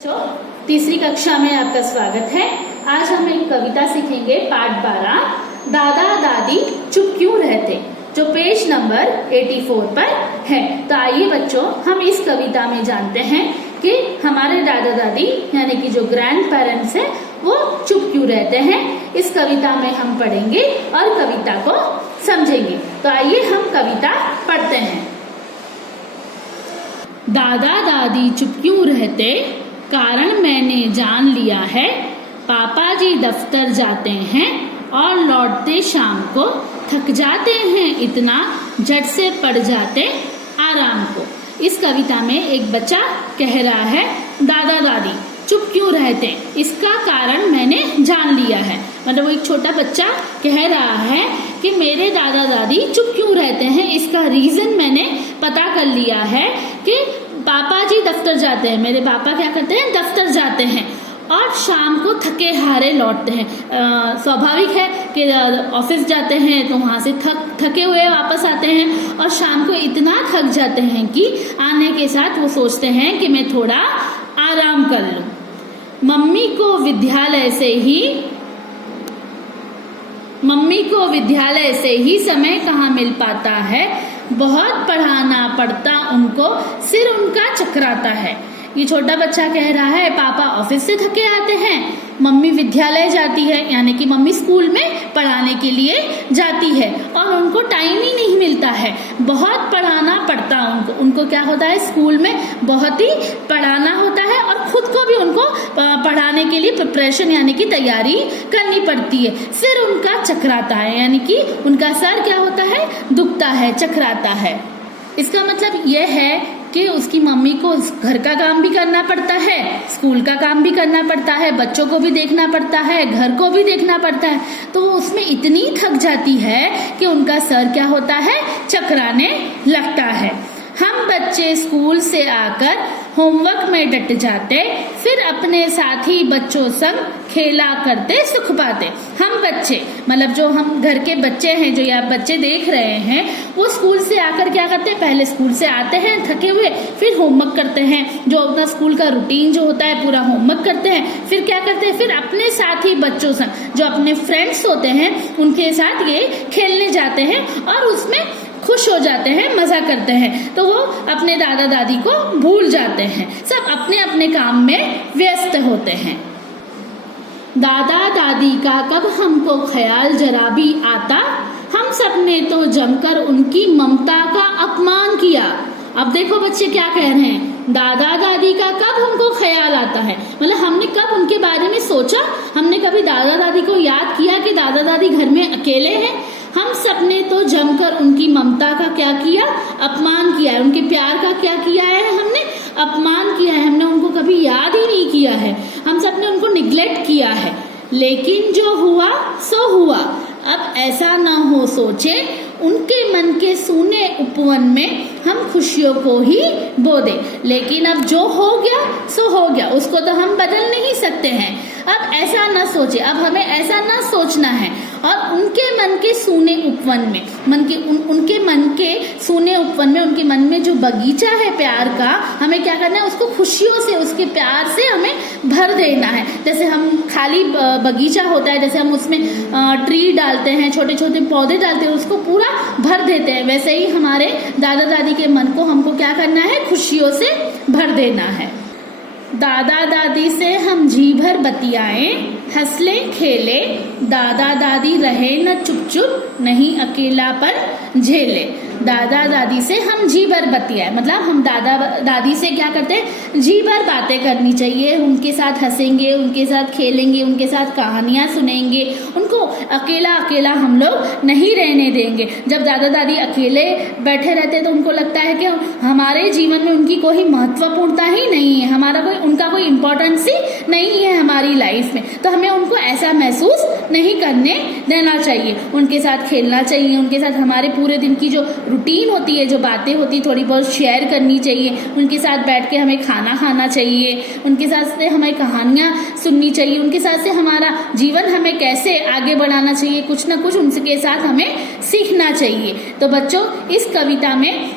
बच्चों, तीसरी कक्षा में आपका स्वागत है। आज हम एक कविता सीखेंगे पाठ 12 दादा दादी चुप क्यों रहते, जो पेज नंबर 84 पर है। तो आइए बच्चों, हम इस कविता में जानते हैं कि हमारे दादा दादी यानी कि जो ग्रैंड पेरेंट्स हैं वो चुप क्यों रहते हैं। इस कविता में हम पढ़ेंगे और कविता को समझेंगे। तो आइए हम कविता पढ़ते हैं। दादा दादी चुप क्यों रहते, कारण मैंने जान लिया है। पापा जी दफ्तर जाते हैं और लौटते शाम को, थक जाते हैं इतना झट से पड़ जाते आराम को। इस कविता में एक बच्चा कह रहा है दादा दादी चुप क्यों रहते, इसका कारण मैंने जान लिया है। मतलब वो एक छोटा बच्चा कह रहा है कि मेरे दादा दादी चुप क्यों रहते हैं, इसका रीजन मैंने पता कर लिया है कि पापा जी दफ्तर जाते हैं, मेरे पापा क्या करते हैं, दफ्तर जाते हैं और शाम को थके हारे लौटते हैं। स्वाभाविक है कि ऑफिस जाते हैं तो वहाँ से थके हुए वापस आते हैं और शाम को इतना थक जाते हैं कि आने के साथ वो सोचते हैं कि मैं थोड़ा आराम कर लूं। मम्मी को विद्यालय से ही समय कहाँ मिल पाता है, बहुत पढ़ाना पड़ता उनको, सिर उनका चकराता है। ये छोटा बच्चा कह रहा है पापा ऑफिस से थके आते हैं, मम्मी विद्यालय जाती है यानी कि मम्मी स्कूल में पढ़ाने के लिए जाती है और उनको टाइम ही नहीं मिलता है, बहुत पढ़ाना पड़ता उनको क्या होता है, स्कूल में बहुत ही पढ़ाना होता है और खुद को भी उनको पढ़ाने के लिए प्रिपरेशन यानी कि तैयारी करनी पड़ती है। सिर उनका चकराता है यानी कि उनका सर क्या होता है, दुखता है, चकराता है। इसका मतलब यह है कि उसकी मम्मी को घर का काम भी करना पड़ता है, स्कूल का काम भी करना पड़ता है, बच्चों को भी देखना पड़ता है, घर को भी देखना पड़ता है, तो वो उसमें इतनी थक जाती है कि उनका सर क्या होता है, चकराने लगता है। हम बच्चे स्कूल से आकर होमवर्क में डट जाते, फिर अपने साथी बच्चों संग खेला करते सुख पाते। हम बच्चे मतलब जो हम घर के बच्चे हैं, जो आप बच्चे देख रहे हैं, वो स्कूल से आकर क्या करते हैं, पहले स्कूल से आते हैं थके हुए, फिर होमवर्क करते हैं, जो अपना स्कूल का रूटीन जो होता है पूरा होमवर्क करते हैं, फिर क्या करते हैं, फिर अपने साथी बच्चों संग जो अपने फ्रेंड्स होते हैं उनके साथ ये खेलने जाते हैं और उसमें खुश हो जाते हैं, मजा करते हैं। तो वो अपने दादा दादी को भूल जाते हैं, सब अपने अपने काम में व्यस्त होते हैं। दादा दादी का कब हमको ख्याल जरा भी आता, हम सब ने तो जमकर उनकी ममता का अपमान किया। अब देखो बच्चे क्या कह रहे हैं, दादा दादी का कब हमको ख्याल आता है, मतलब हमने कब उनके बारे में सोचा, हमने कभी दादा दादी को याद किया कि दादा दादी घर में अकेले हैं। हम सबने तो जमकर उनकी ममता का क्या किया, अपमान किया है, उनके प्यार का क्या किया है, हमने अपमान किया है, हमने उनको कभी याद ही नहीं किया है, हम सबने उनको निग्लेक्ट किया है। लेकिन जो हुआ सो हुआ, अब ऐसा ना हो सोचे, उनके मन के सूने उपवन में हम खुशियों को ही बो दे। लेकिन अब जो हो गया सो हो गया, उसको तो हम बदल नहीं सकते हैं। अब ऐसा ना सोचे, अब हमें ऐसा ना सोचना है और उनके मन के सूने उपवन में उनके मन के सूने उपवन में, उनके मन में जो बगीचा है प्यार का, हमें क्या करना है, उसको खुशियों से, उसके प्यार से हमें भर देना है। जैसे हम खाली बगीचा होता है, जैसे हम उसमें ट्री डालते हैं, छोटे छोटे पौधे डालते हैं, उसको पूरा भर देते हैं, वैसे ही हमारे दादा दादी के मन को हमको क्या करना है, खुशियों से भर देना है। दादा दादी से हम जी भर बतियाएं, हंसले खेले, दादा दादी रहे न चुप चुप, नहीं अकेलापन झेले। दादा दादी से हम जी भर बतियाएं, मतलब हम दादा दादी से क्या करते हैं, जी भर बातें करनी चाहिए, उनके साथ हंसेंगे, उनके साथ खेलेंगे, उनके साथ कहानियां सुनेंगे, उनको अकेला अकेला हम लोग नहीं रहने देंगे। जब दादा दादी अकेले बैठे रहते हैं तो उनको लगता है कि हमारे जीवन में उनकी कोई महत्वपूर्णता ही नहीं है, उनका कोई इम्पोर्टेंस ही नहीं है हमारी लाइफ में, तो हमें उनको ऐसा महसूस नहीं करने देना चाहिए। उनके साथ खेलना चाहिए, उनके साथ हमारे पूरे दिन की जो रूटीन होती है, जो बातें होती है, थोड़ी बहुत शेयर करनी चाहिए, उनके साथ बैठ के हमें खाना खाना चाहिए, उनके साथ से हमें कहानियाँ सुननी चाहिए, उनके साथ से हमारा जीवन हमें कैसे आगे बढ़ाना चाहिए, कुछ ना कुछ उनके साथ हमें सीखना चाहिए। तो बच्चों, इस कविता में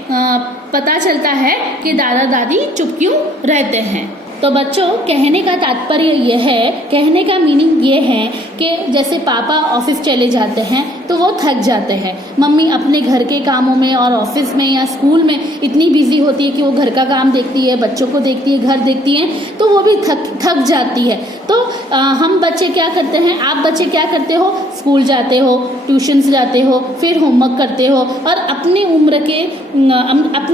पता चलता है कि दादा दादी चुप क्यों रहते हैं। तो बच्चों, कहने का तात्पर्य यह है, कहने का मीनिंग ये है कि जैसे पापा ऑफिस चले जाते हैं तो वो थक जाते हैं, मम्मी अपने घर के कामों में और ऑफिस में या स्कूल में इतनी बिजी होती है कि वो घर का काम देखती है, बच्चों को देखती है, घर देखती है, तो वो भी थक जाती है। तो हम बच्चे क्या करते हैं, आप बच्चे क्या करते हो, स्कूल जाते हो, ट्यूशन्स जाते हो, फिर होमवर्क करते हो और अपनी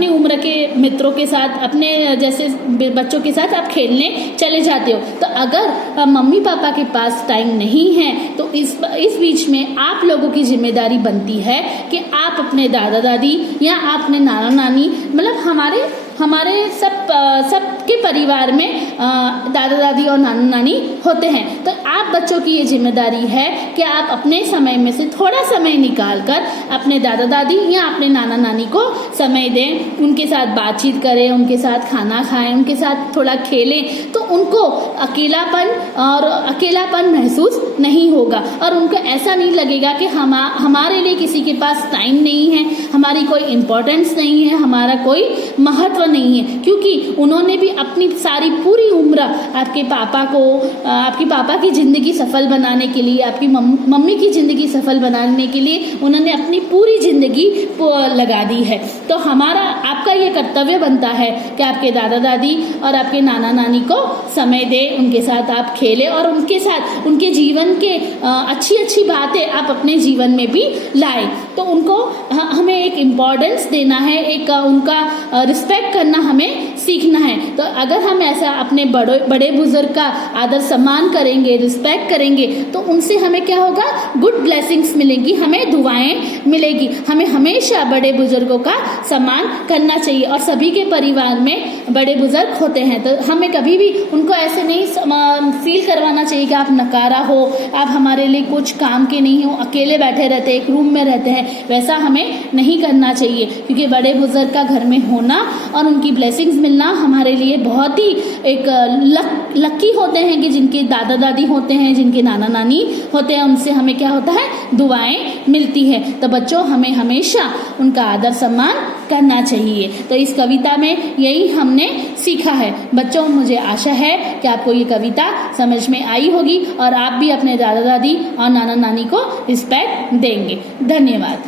उम्र के मित्रों के साथ, अपने जैसे बच्चों के साथ आप खेलने चले जाते हो। तो अगर मम्मी पापा के पास टाइम नहीं है तो इस बीच में आप लोगों की जिम्मेदारी बनती है कि आप अपने दादा दादी या आप अपने नाना नानी, मतलब हमारे सबके परिवार में दादा दादी और नाना नानी होते हैं। तो आप बच्चों की ये जिम्मेदारी है कि आप अपने समय में से थोड़ा समय निकाल कर अपने दादा दादी या अपने नाना नानी को समय दें, उनके साथ बातचीत करें, उनके साथ खाना खाएं, उनके साथ थोड़ा खेलें, तो उनको अकेलापन महसूस नहीं होगा और उनको ऐसा नहीं लगेगा कि हमारे लिए किसी के पास टाइम नहीं है, हमारी कोई इम्पोर्टेंस नहीं है, हमारा कोई महत्व नहीं है, क्योंकि उन्होंने भी अपनी सारी पूरी उम्र आपके पापा की ज़िंदगी सफल बनाने के लिए, आपकी मम्मी की ज़िंदगी सफल बनाने के लिए उन्होंने अपनी पूरी ज़िंदगी लगा दी है। तो आपका ये कर्तव्य बनता है कि आपके दादा दादी और आपके नाना नानी को समय दें, उनके साथ आप खेलें और उनके साथ उनके जीवन के अच्छी बातें आप अपने जीवन में भी लाएं। तो उनको हमें एक इम्पोर्टेंस देना है, एक उनका रिस्पेक्ट करना हमें सीखना है। तो अगर हम ऐसा अपने बड़े बुजुर्ग का आदर सम्मान करेंगे, रिस्पेक्ट करेंगे, तो उनसे हमें क्या होगा, गुड ब्लेसिंग्स मिलेंगी, हमें दुआएं मिलेगी। हमें हमेशा बड़े बुजुर्गों का सम्मान करना चाहिए और सभी के परिवार में बड़े बुजुर्ग होते हैं, तो हमें कभी भी उनको ऐसे नहीं फील करवाना चाहिए कि आप नकारा हो, आप हमारे लिए कुछ काम के नहीं हो, अकेले बैठे रहते हैं, एक रूम में रहते हैं। वैसा हमें नहीं करना चाहिए, क्योंकि बड़े बुजुर्ग का घर में होना और उनकी ब्लेसिंग्स मिलना हमारे लिए बहुत ही एक लकी होते हैं कि जिनके दादा दादी होते हैं, जिनके नाना नानी होते हैं, उनसे हमें क्या होता है, दुआएं मिलती है। तो बच्चों, हमें हमेशा उनका आदर सम्मान करना चाहिए। तो इस कविता में यही हमने सीखा है। बच्चों, मुझे आशा है कि आपको ये कविता समझ में आई होगी और आप भी अपने दादा दादी और नाना नानी को रिस्पेक्ट देंगे। धन्यवाद।